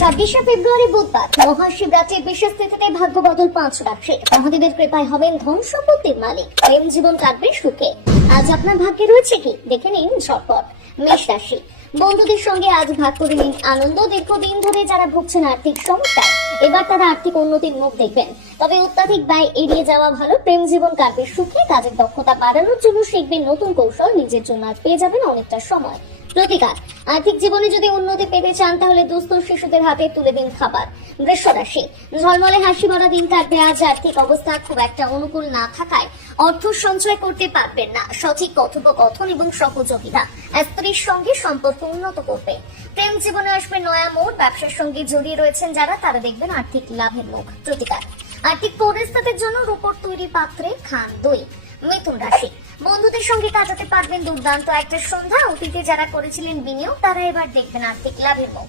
26 ফেব্রুয়ারি বুধবার মহাশিবরাত্রির বিশেষ তিথিতে ভাগ্য বদল 5 রাশি। মহাদেবের কৃপায় হবেন ধন সম্পত্তির মালিক, প্রেম জীবন কাটবে সুখে। আজ আপনার ভাগ্যে রয়েছে কি দেখে নিন ঝটপট। মেষ রাশি, বন্ধুদের সঙ্গে আজ ভাগ করে নিন আনন্দ। দীর্ঘদিন ধরে যারা ভুগছেন আর্থিক সমস্যায়, এবার তারা আর্থিক উন্নতির মুখ দেখবেন। তবে অত্যাধিক ব্যয় এড়িয়ে যাওয়া ভালো। প্রেম জীবন কাটবে সুখে। কাজের দক্ষতা বাড়ানোর জন্য শিখবেন নতুন কৌশল। নিজের জন্য আজ পেয়ে যাবেন অনেকটা সময়। প্রতিকার, আর্থিক জীবনে যদি উন্নতি পেতে চান তাহলে দুস্থ শিশুদের হাতে তুলে দিন খাবার। বৃষ রাশি, ঝলমলে হাসি ভরা দিন কাটবে আজ। আর্থিক অবস্থা খুব একটা অনুকূল না থাকায় অর্থ সঞ্চয় করতে পারবেন না। সঠিক কথোপকথন এবং সহযোগিতা স্ত্রীর সঙ্গে সম্পর্ক উন্নত করবে। প্রেম জীবনে আসবে নয়া মোড়। ব্যবসার সঙ্গে জড়িয়ে রয়েছেন যারা, তারা দেখবেন আর্থিক লাভের মুখ। প্রতিকার, আর্থিক পরিস্থিতির জন্য রূপোর তৈরি পাত্রে খান দই। মিথুন রাশি, বন্ধুদের সঙ্গে কাটাতে পারবেন দুর্দান্ত একটা সন্ধ্যা। অতীতে যারা করেছিলেন বিনিয়োগ, তারা এবার দেখবেন আর্থিক লাভের মুখ।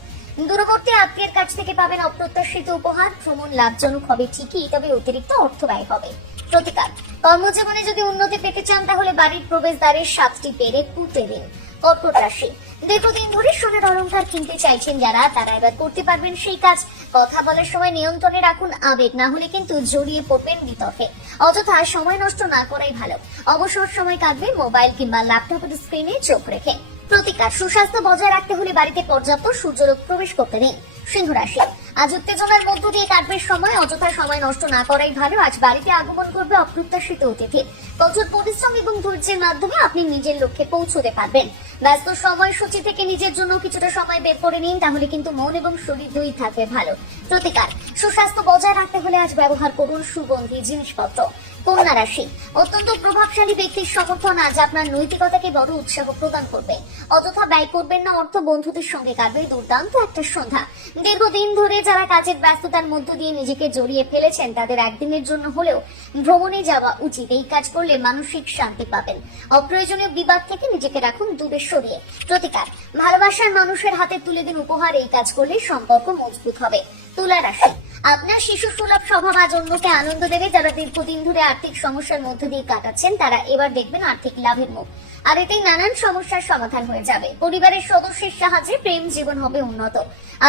দূরবর্তী আত্মীয়ের কাছ থেকে পাবেন অপ্রত্যাশিত উপহার। ভ্রমণ লাভজনক হবে ঠিকই, তবে অতিরিক্ত অর্থ ব্যয় হবে। প্রতিকার, কর্মজীবনে যদি উন্নতি পেতে চান তাহলে বাড়ির প্রবেশদ্বারের 7টি পেরে পুঁতে দিন। কর্কট রাশি, দীর্ঘদিন ধরে সোনার অলংকার কিনতে চাইছেন যারা, তারা এবার করতে পারবেন সেই কাজ। কথা বলার সময় নিয়ন্ত্রণে রাখুন আবেগ, না হলে কিন্তু জড়িয়ে পড়বেন বিতর্কে। অযথা সময় নষ্ট না করাই ভালো। অবসর সময় কাটবে মোবাইল কিংবা ল্যাপটপের স্ক্রিনে চোখ রেখে। প্রতিকার, সুস্বাস্থ্য বজায় রাখতে হলে বাড়িতে পর্যাপ্ত সূর্যালোক প্রবেশ করতে দিন। সিংহ রাশি, আজ উত্তেজনার মধ্য দিয়ে কাটবে সময়। অযথা সময় নষ্ট না করাই ভালো। আজ বাড়িতে আগমন করবে অপ্রত্যাশিত অতিথি। কঠোর পরিশ্রম এবং ধৈর্যের মাধ্যমে আপনি নিজের লক্ষ্যে পৌঁছতে পারবেন। ব্যস্ত সময়সূচি থেকে নিজের জন্য কিছুটা সময় বের করে নিন, তাহলে কিন্তু মন এবং শরীর দুই থাকবে ভালো। প্রতিকার, সুস্বাস্থ্য বজায় রাখতে হলে আজ ব্যবহার করুন সুগন্ধি জিনিসপত্র। কন্যা রাশি, অত্যন্ত প্রভাবশালী ব্যক্তির সমর্থন আজ আপনার নৈতিকতাকে বড় উৎসাহ প্রদান করবে। অযথা ব্যয় করবেন না অর্থ। বন্ধুদের সঙ্গে কাটবে দুর্দান্ত একটা সন্ধ্যা। দীর্ঘদিন ধরে যারা কাজের ব্যস্ততার মধ্য দিয়ে নিজেকে জড়িয়ে ফেলেছেন, তাদের একদিনের জন্য হলেও ভ্রমণে যাওয়া উচিত। এই কাজ করলে মানসিক শান্তি পাবেন। অপ্রয়োজনীয় বিবাদ থেকে নিজেকে রাখুন দূরে সরিয়ে। প্রতিকার, ভালোবাসার মানুষের হাতে তুলে দিন উপহার। এই কাজ করলে সম্পর্ক মজবুত হবে। তুলা রাশি, আপনার শিশু সুলভ স্বভাব আজ অন্যকে আনন্দ দেবে। যারা দীর্ঘদিন ধরে আর্থিক সমস্যার মধ্য দিয়ে কাটাচ্ছেন, তারা এবার দেখবেন আর্থিক লাভের মুখ। আর এতেই নানান সমস্যার সমাধান হয়ে যাবে। পরিবারের সদস্যের সাহায্যে প্রেম জীবন হবে উন্নত।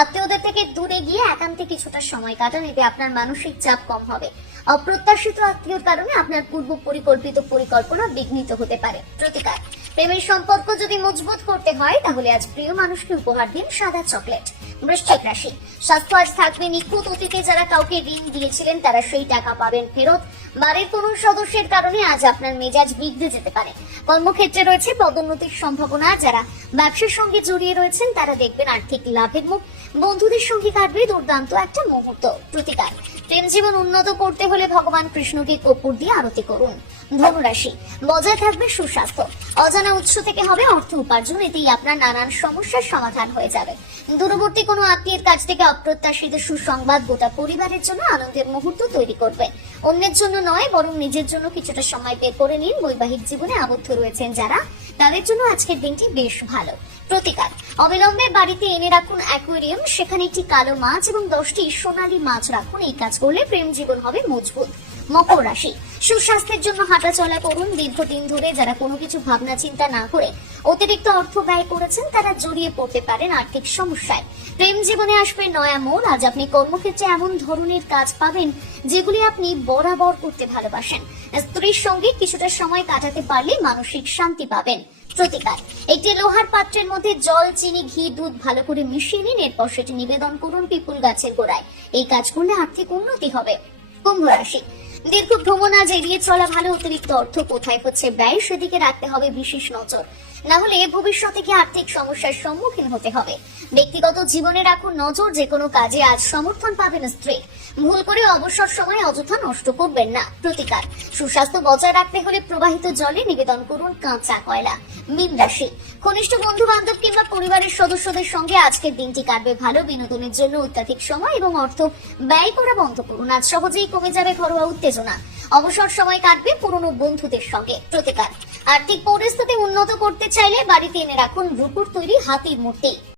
আত্মীয়দের থেকে দূরে গিয়ে একান্তে কিছুটা সময় কাটান, এতে আপনার মানসিক চাপ কম হবে। অপ্রত্যাশিত আত্মীয়র কারণে আপনার পূর্ব পরিকল্পিত পরিকল্পনা বিঘ্নিত হতে পারে। প্রতিকার, প্রেমের সম্পর্ক যদি মজবুত করতে হয় তাহলে আজ প্রিয় মানুষকে উপহার দিন সাদা চকলেট। বৃশ্চিক রাশি, স্বাস্থ্য আজ থাকবে নিখুঁত। অতীতে যারা কাউকে ঋণ দিয়েছিলেন, তারা সেই টাকা পাবেন ফেরত। বাড়ির কোন সদস্যের কারণে আজ আপনার মেজাজ বিগড়ে যেতে পারে। কর্মক্ষেত্রে রয়েছে পদোন্নতির সম্ভাবনা। যারা ব্যবসার সঙ্গে জড়িয়ে রয়েছেন, তারা দেখবেন আর্থিক লাভের মুখ। বন্ধুদের সঙ্গে কাটবে দুর্দান্ত একটা মুহূর্ত। প্রতিকার, প্রেম জীবন উন্নত করতে হলে ভগবান কৃষ্ণকে কর্পূর দিয়ে আরতি করুন। ধনুরাশি, বজায় থাকবে সুস্বাস্থ্য। অজানা উৎস থেকে হবে অর্থ উপার্জন। এতেই আপনার নানান সমস্যার সমাধান হয়ে যাবে। দূরবর্তী কোনো আত্মীয়ের কাছ থেকে অপ্রত্যাশিত সুসংবাদ গোটা পরিবারের জন্য আনন্দের মুহূর্ত তৈরি করবে। অন্যের জন্য নয়, বরং নিজের জন্য কিছুটা সময় বের করে নিন। বৈবাহিক জীবনে আবদ্ধ রয়েছেন যারা, তাদের জন্য আজকের দিনটি বেশ ভালো। প্রতিকার, অবিলম্বে বাড়িতে এনে রাখুন অ্যাকোয়ারিয়াম। সেখানে একটি কালো মাছ এবং 10টি সোনালী মাছ রাখুন। এই কাজ করলে প্রেম জীবন হবে মজবুত। মকর রাশি, সুস্বাস্থ্যের জন্য হাঁটা চলা করুন। দীর্ঘদিন ধরে যারা কোনো কিছু ভাবনা চিন্তা না করে অতিরিক্ত অর্থ ব্যয় করেছেন, তারা জড়িয়ে পড়তে পারেন আর্থিক সমস্যায়। প্রেম জীবনে আসবে নয়া মোড়। আজ আপনি কর্মক্ষেত্রে এমন ধরনের কাজ পাবেন যেগুলি আপনি বরাবর করতে ভালোবাসেন। স্ত্রীর সঙ্গে কিছুটা সময় কাটাতে পারলে মানসিক শান্তি পাবেন। প্রতিকার, একটি লোহার পাত্রের মধ্যে জল, চিনি, ঘি, দুধ ভালো করে মিশিয়ে নিন। এরপর সেটি নিবেদন করুন পিপুল গাছের গোড়ায়। এই কাজ করলে আর্থিক উন্নতি হবে। কুম্ভ রাশি, দীর্ঘ ভ্রমণ আজ এড়িয়ে চলা ভালো। অতিরিক্ত অর্থ কোথায় হচ্ছে ব্যয়, সেদিকে রাখতে হবে বিশেষ নজর, না হলে ভবিষ্যতে কি আর্থিক সমস্যার সম্মুখীন হতে হবে। ব্যক্তিগত জীবনে রাখুন নজর। যে কোনো কাজে আজ সমর্থন পাবেন স্ত্রী। ভুল করে অবসর সময় অযথা নষ্ট করবেন না। প্রতিকার, সুস্বাস্থ্য বজায় রাখতে হলে প্রবাহিত জলে নিবেদন করুন কাঁচা কয়লা। মীন রাশি, ঘনিষ্ঠ বন্ধু বান্ধব কিংবা পরিবারের সদস্যদের সঙ্গে আজকের দিনটি কাটবে ভালো। বিনোদনের জন্য অত্যাধিক সময় এবং অর্থ ব্যয় করা বন্ধ করুন। আজ সহজেই কমে যাবে ঘরোয়া উত্তেজনা। অবসর সময় কাটবে পুরনো বন্ধুদের সঙ্গে। প্রতিকার, আর্থিক পরিস্থিতি উন্নত করতে চাইলে বাড়িতে এনে রাখুন রূপোর তৈরি হাতির মূর্তি।